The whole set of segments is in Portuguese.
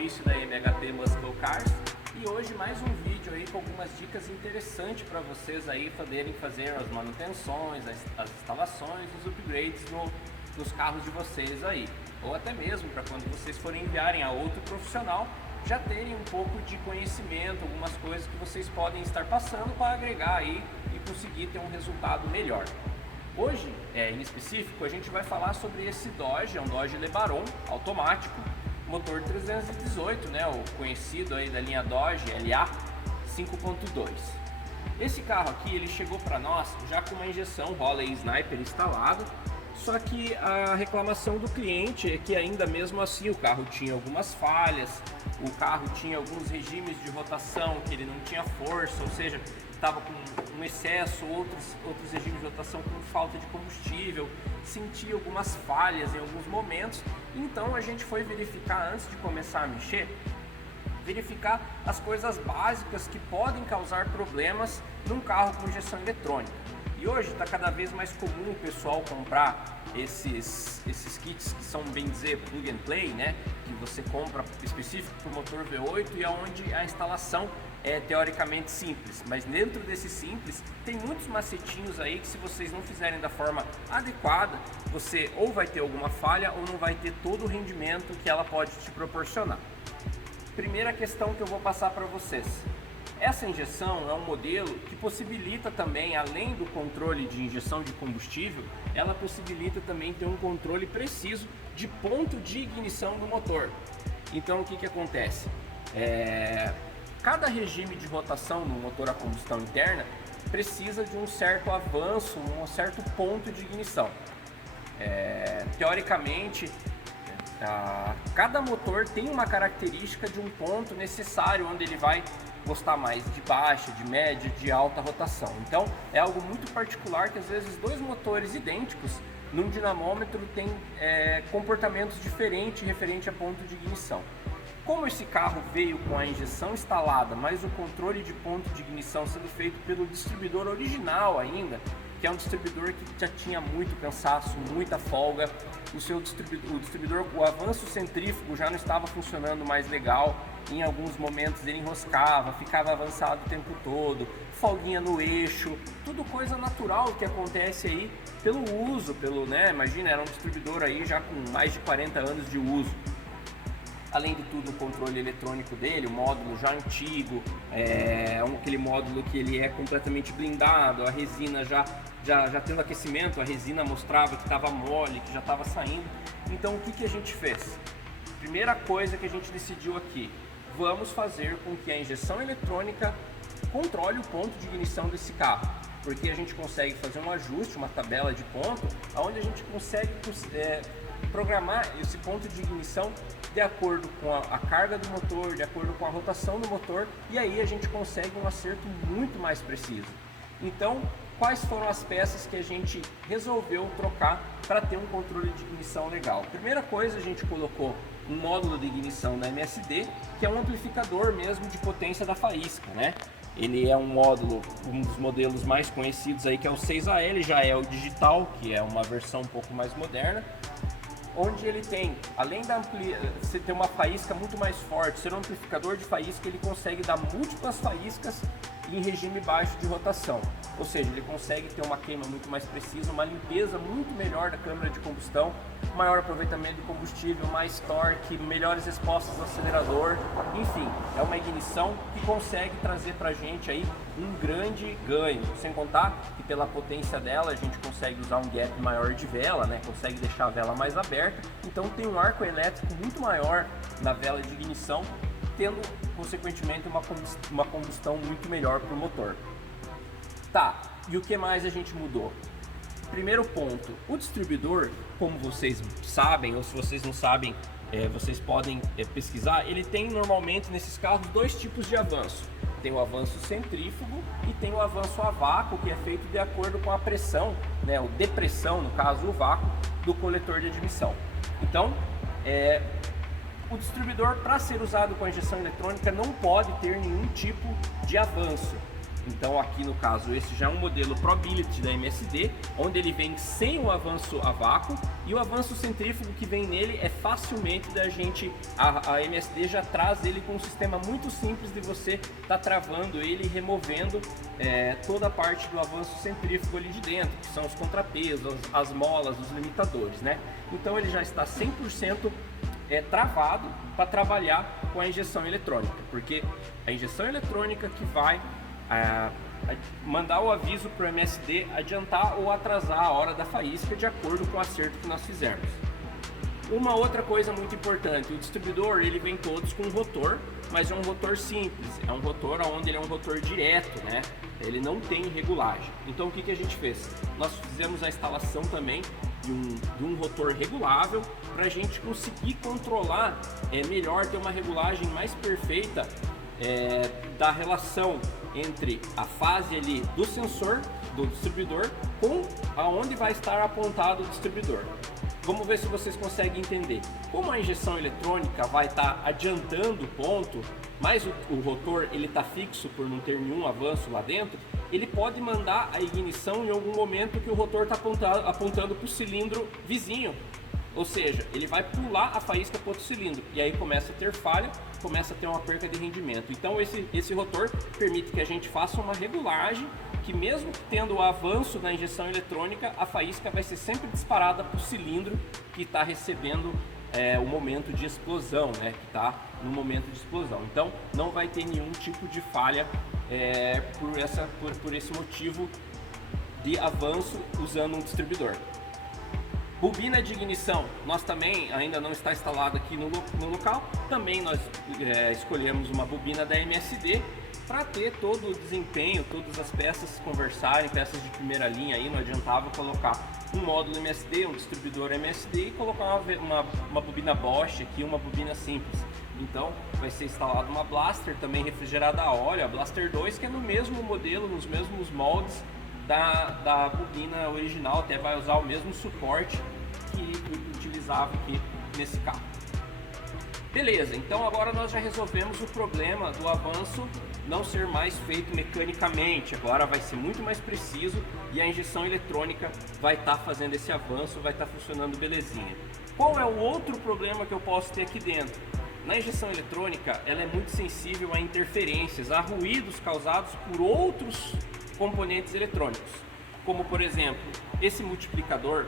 Maurício da MHP Muscle Cars e hoje mais um vídeo aí com algumas dicas interessantes para vocês aí poderem fazer as manutenções, as instalações, os upgrades nos carros de vocês aí, ou até mesmo para quando vocês forem enviarem a outro profissional já terem um pouco de conhecimento, algumas coisas que vocês podem estar passando para agregar aí e conseguir ter um resultado melhor. Hoje, em específico, a gente vai falar sobre esse Dodge, é um Dodge LeBaron automático, motor 318, né, o conhecido aí da linha Dodge LA 5.2. Esse carro aqui, ele chegou para nós já com uma injeção Holley Sniper instalado, só que a reclamação do cliente é que ainda mesmo assim o carro tinha algumas falhas, o carro tinha alguns regimes de rotação que ele não tinha força, ou seja, estava com um excesso, outros regimes de rotação com falta de combustível, sentia algumas falhas em alguns momentos. Então a gente foi verificar antes de começar a mexer, verificar as coisas básicas que podem causar problemas num carro com injeção eletrônica. E hoje está cada vez mais comum o pessoal comprar esses kits que são, bem dizer, plug and play, né? Que você compra específico para o motor V8 e onde a instalação é teoricamente simples. Mas dentro desse simples tem muitos macetinhos aí que, se vocês não fizerem da forma adequada, você ou vai ter alguma falha ou não vai ter todo o rendimento que ela pode te proporcionar. Primeira questão que eu vou passar para vocês. Essa injeção é um modelo que possibilita também, além do controle de injeção de combustível, ela possibilita também ter um controle preciso de ponto de ignição do motor. Então o que acontece? Cada regime de rotação no motor a combustão interna precisa de um certo avanço, um certo ponto de ignição. Teoricamente, cada motor tem uma característica de um ponto necessário onde ele vai gostar mais de baixa, de média, de alta rotação. Então é algo muito particular que às vezes dois motores idênticos num dinamômetro têm comportamentos diferentes referente a ponto de ignição. Como esse carro veio com a injeção instalada, mas o controle de ponto de ignição sendo feito pelo distribuidor original ainda, que é um distribuidor que já tinha muito cansaço, muita folga, o avanço centrífugo já não estava funcionando mais legal, em alguns momentos ele enroscava, ficava avançado o tempo todo, folguinha no eixo, tudo coisa natural que acontece aí pelo uso, imagina, era um distribuidor aí já com mais de 40 anos de uso. Além de tudo, o controle eletrônico dele, o módulo já antigo, aquele módulo que ele é completamente blindado, a resina já tendo aquecimento, a resina mostrava que estava mole, que já estava saindo. Então o que a gente fez? Primeira coisa que a gente decidiu aqui, vamos fazer com que a injeção eletrônica controle o ponto de ignição desse carro, porque a gente consegue fazer um ajuste, uma tabela de ponto, onde a gente consegue programar esse ponto de ignição de acordo com a carga do motor, de acordo com a rotação do motor, e aí a gente consegue um acerto muito mais preciso. Então, quais foram as peças que a gente resolveu trocar para ter um controle de ignição legal? Primeira coisa, a gente colocou um módulo de ignição da MSD, que é um amplificador mesmo de potência da faísca, né? Ele é um módulo, um dos modelos mais conhecidos aí, que é o 6AL, já é o digital, que é uma versão um pouco mais moderna, onde ele tem, além da você ter uma faísca muito mais forte, ser um amplificador de faísca, ele consegue dar múltiplas faíscas em regime baixo de rotação, ou seja, ele consegue ter uma queima muito mais precisa, uma limpeza muito melhor da câmara de combustão, maior aproveitamento de combustível, mais torque, melhores respostas do acelerador, enfim, é uma ignição que consegue trazer pra gente aí um grande ganho, sem contar que pela potência dela a gente consegue usar um gap maior de vela, né? Consegue deixar a vela mais aberta, então tem um arco elétrico muito maior na vela de ignição, tendo consequentemente uma combustão muito melhor para o motor. Tá, e o que mais a gente mudou? Primeiro ponto, o distribuidor, como vocês sabem, ou se vocês não sabem, vocês podem pesquisar, ele tem normalmente nesses carros dois tipos de avanço. Tem o avanço centrífugo e tem o avanço a vácuo, que é feito de acordo com a pressão, né, ou depressão, no caso o vácuo, do coletor de admissão. Então, o distribuidor, para ser usado com a injeção eletrônica, não pode ter nenhum tipo de avanço. Então aqui no caso esse já é um modelo Probility da MSD, onde ele vem sem o avanço a vácuo, e o avanço centrífugo que vem nele é facilmente da gente, a MSD já traz ele com um sistema muito simples de você estar travando ele e removendo toda a parte do avanço centrífugo ali de dentro, que são os contrapesos, as molas, os limitadores, né? Então ele já está 100% travado para trabalhar com a injeção eletrônica, porque a injeção eletrônica que vai mandar o aviso para o MSD adiantar ou atrasar a hora da faísca de acordo com o acerto que nós fizermos. Uma outra coisa muito importante, o distribuidor ele vem todos com um rotor, mas é um rotor simples, é um rotor onde ele é um rotor direto, né? Ele não tem regulagem. Então o que a gente fez? Nós fizemos a instalação também de um rotor regulável para a gente conseguir controlar melhor, ter uma regulagem mais perfeita da relação entre a fase ali do sensor do distribuidor com aonde vai estar apontado o distribuidor. Vamos ver se vocês conseguem entender. Como a injeção eletrônica vai estar adiantando o ponto, mas o rotor ele está fixo por não ter nenhum avanço lá dentro, ele pode mandar a ignição em algum momento que o rotor está apontando para o cilindro vizinho. Ou seja, ele vai pular a faísca para outro cilindro e aí começa a ter falha, começa a ter uma perca de rendimento. Então esse rotor permite que a gente faça uma regulagem que mesmo tendo o avanço da injeção eletrônica, a faísca vai ser sempre disparada para o cilindro que está recebendo o momento de explosão, né? Que está no momento de explosão. Então não vai ter nenhum tipo de falha por esse motivo de avanço usando um distribuidor. Bobina de ignição, nós também, ainda não está instalado aqui no local, também nós escolhemos uma bobina da MSD para ter todo o desempenho, todas as peças conversarem, peças de primeira linha aí, não adiantava colocar um módulo MSD, um distribuidor MSD e colocar uma bobina Bosch aqui, uma bobina simples. Então vai ser instalada uma Blaster também refrigerada a óleo, a Blaster 2, que é no mesmo modelo, nos mesmos moldes da bobina original, até vai usar o mesmo suporte que utilizava aqui nesse carro. Beleza, então agora nós já resolvemos o problema do avanço não ser mais feito mecanicamente, agora vai ser muito mais preciso e a injeção eletrônica vai estar fazendo esse avanço, vai estar funcionando belezinha. Qual é o outro problema que eu posso ter aqui dentro? Na injeção eletrônica, ela é muito sensível a interferências, a ruídos causados por outros componentes eletrônicos, como por exemplo, esse multiplicador,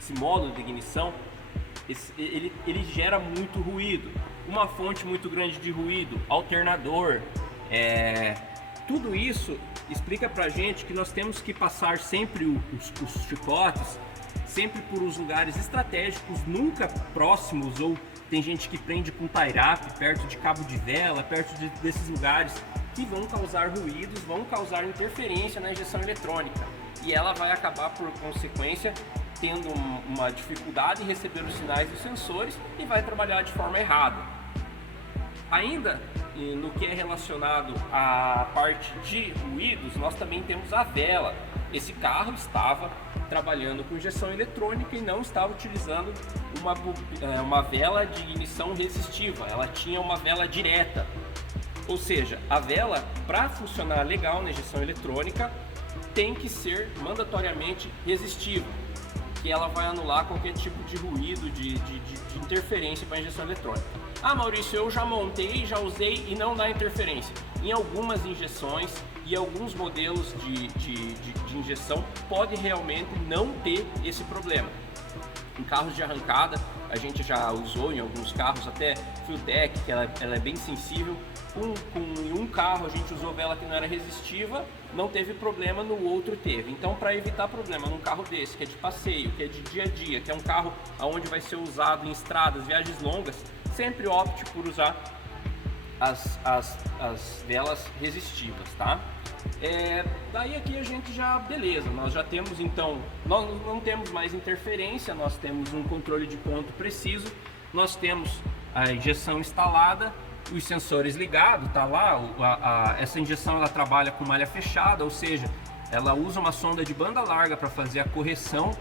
esse módulo de ignição, ele gera muito ruído, uma fonte muito grande de ruído, alternador, tudo isso explica pra gente que nós temos que passar sempre os chicotes, sempre por os lugares estratégicos, nunca próximos, ou tem gente que prende com tie-up, perto de cabo de vela, perto desses lugares que vão causar ruídos, vão causar interferência na injeção eletrônica e ela vai acabar por consequência tendo uma dificuldade em receber os sinais dos sensores e vai trabalhar de forma errada. Ainda no que é relacionado à parte de ruídos, nós também temos a vela. Esse carro estava trabalhando com injeção eletrônica e não estava utilizando uma vela de ignição resistiva, ela tinha uma vela direta. Ou seja, a vela, para funcionar legal na injeção eletrônica, tem que ser mandatoriamente resistiva, que ela vai anular qualquer tipo de ruído, de interferência para a injeção eletrônica. Ah, Maurício, eu já montei, já usei e não dá interferência. Em algumas injeções e alguns modelos de injeção pode realmente não ter esse problema. Em carros de arrancada, a gente já usou em alguns carros, até Fueltech, que ela é bem sensível. Em um carro a gente usou vela que não era resistiva, não teve problema, no outro teve. Então, para evitar problema num carro desse, que é de passeio, que é de dia a dia, que é um carro onde vai ser usado em estradas, viagens longas, sempre opte por usar as velas resistivas, tá? Daí aqui a gente já, beleza, nós já temos então, nós não temos mais interferência, nós temos um controle de ponto preciso, nós temos a injeção instalada, os sensores ligados, tá lá, essa injeção ela trabalha com malha fechada, ou seja, ela usa uma sonda de banda larga para fazer a correção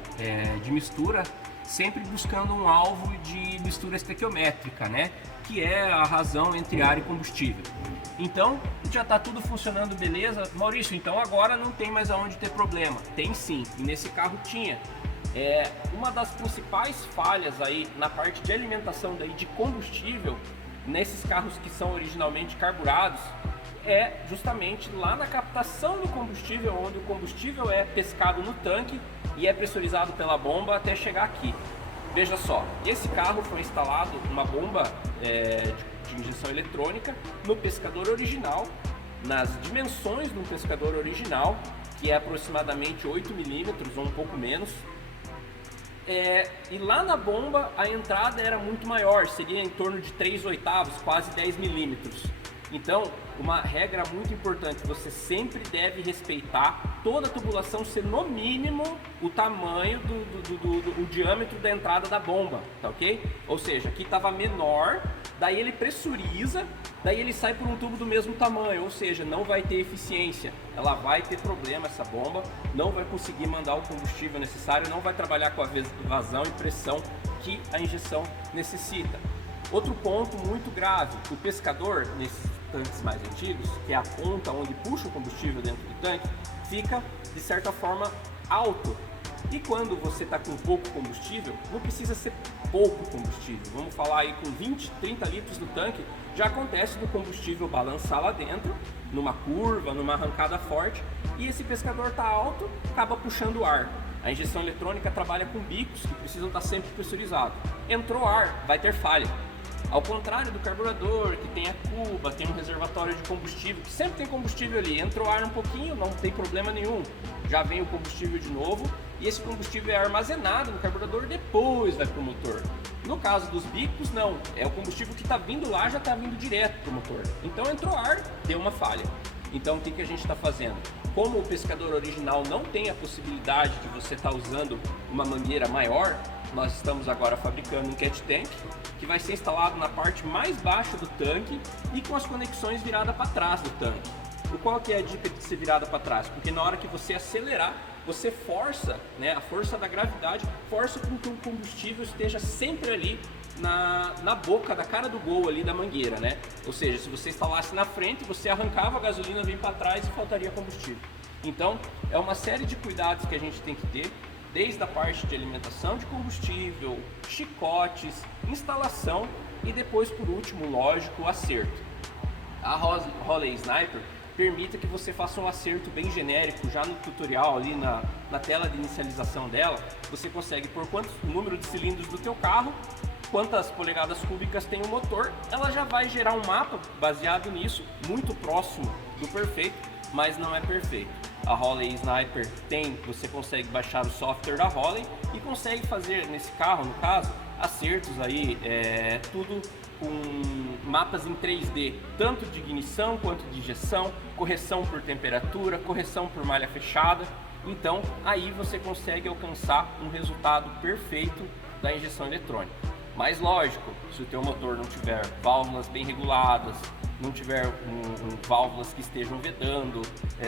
de mistura sempre buscando um alvo de mistura estequiométrica, né? Que é a razão entre ar e combustível. Então, já está tudo funcionando beleza. Maurício, então agora não tem mais aonde ter problema. Tem sim, e nesse carro tinha. Uma das principais falhas aí na parte de alimentação daí de combustível, nesses carros que são originalmente carburados, é justamente lá na captação do combustível, onde o combustível é pescado no tanque e é pressurizado pela bomba até chegar aqui. Veja só, esse carro foi instalado uma bomba de injeção eletrônica no pescador original, nas dimensões de um pescador original, que é aproximadamente 8 milímetros ou um pouco menos. E lá na bomba a entrada era muito maior, seria em torno de 3/8, quase 10 milímetros. Então, uma regra muito importante, você sempre deve respeitar toda a tubulação ser no mínimo o tamanho o diâmetro da entrada da bomba, tá ok? Ou seja, aqui estava menor, daí ele pressuriza, daí ele sai por um tubo do mesmo tamanho, ou seja, não vai ter eficiência, ela vai ter problema essa bomba, não vai conseguir mandar o combustível necessário, não vai trabalhar com a vazão e pressão que a injeção necessita. Outro ponto muito grave, o pescador, nesses tanques mais antigos, que é a ponta onde puxa o combustível dentro do tanque, fica de certa forma alto. E quando você está com pouco combustível, não precisa ser pouco combustível, vamos falar aí com 20, 30 litros no tanque, já acontece do combustível balançar lá dentro, numa curva, numa arrancada forte, e esse pescador está alto, acaba puxando ar. A injeção eletrônica trabalha com bicos que precisam estar sempre pressurizados. Entrou ar, vai ter falha. Ao contrário do carburador, que tem a cuba, tem um reservatório de combustível, que sempre tem combustível ali, entrou ar um pouquinho, não tem problema nenhum, já vem o combustível de novo, e esse combustível é armazenado no carburador, depois vai para o motor. No caso dos bicos, não, é o combustível que está vindo lá, já está vindo direto para o motor. Então entrou ar, deu uma falha. Então o que a gente está fazendo? Como o pescador original não tem a possibilidade de você estar usando uma mangueira maior, nós estamos agora fabricando um cat tank que vai ser instalado na parte mais baixa do tanque e com as conexões viradas para trás do tanque. O qual que é a dica de ser virada para trás? Porque na hora que você acelerar, você força, né, a força da gravidade força com que o combustível esteja sempre ali na boca da cara do gol ali da mangueira, né? Ou seja, se você instalasse na frente, você arrancava a gasolina, vinha para trás e faltaria combustível. Então, é uma série de cuidados que a gente tem que ter, desde a parte de alimentação de combustível, chicotes, instalação e depois, por último, lógico, o acerto. A Holley Sniper permite que você faça um acerto bem genérico já no tutorial ali na tela de inicialização dela. Você consegue pôr o número de cilindros do teu carro, quantas polegadas cúbicas tem o motor, ela já vai gerar um mapa baseado nisso, muito próximo do perfeito, mas não é perfeito. A Holley Sniper você consegue baixar o software da Holley e consegue fazer nesse carro, no caso, acertos aí, tudo com mapas em 3D, tanto de ignição quanto de injeção, correção por temperatura, correção por malha fechada. Então aí você consegue alcançar um resultado perfeito da injeção eletrônica. Mas lógico, se o teu motor não tiver válvulas bem reguladas, não tiver válvulas que estejam vedando,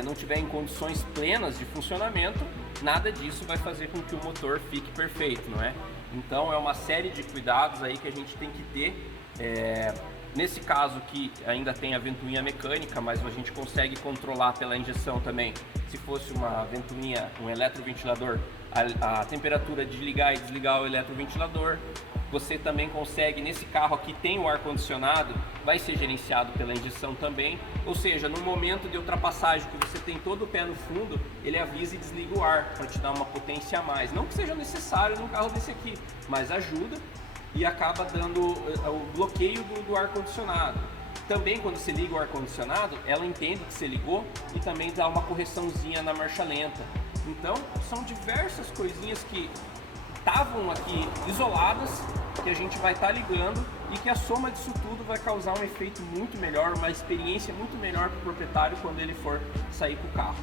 não tiver em condições plenas de funcionamento, nada disso vai fazer com que o motor fique perfeito, não é? Então é uma série de cuidados aí que a gente tem que ter. Nesse caso aqui ainda tem a ventoinha mecânica, mas a gente consegue controlar pela injeção também. Se fosse uma ventoinha, um eletroventilador, a temperatura de ligar e desligar o eletroventilador. Você também consegue, nesse carro aqui tem o ar-condicionado, vai ser gerenciado pela injeção também, ou seja, no momento de ultrapassagem que você tem todo o pé no fundo, ele avisa e desliga o ar para te dar uma potência a mais. Não que seja necessário num carro desse aqui, mas ajuda e acaba dando o bloqueio do ar-condicionado. Também quando você liga o ar-condicionado, ela entende que você ligou e também dá uma correçãozinha na marcha lenta. Então, são diversas coisinhas que estavam aqui isoladas, que a gente vai estar ligando e que a soma disso tudo vai causar um efeito muito melhor, uma experiência muito melhor para o proprietário quando ele for sair com o carro.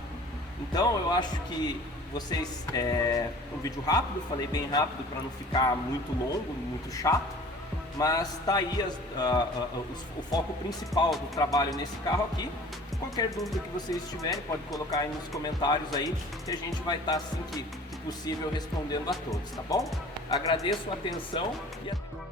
Então eu acho que vocês, um vídeo rápido, falei bem rápido para não ficar muito longo, muito chato, mas tá aí o foco principal do trabalho nesse carro aqui. Qualquer dúvida que vocês tiverem, pode colocar aí nos comentários aí, que a gente vai estar assim que possível respondendo a todos, tá bom? Agradeço a atenção e até...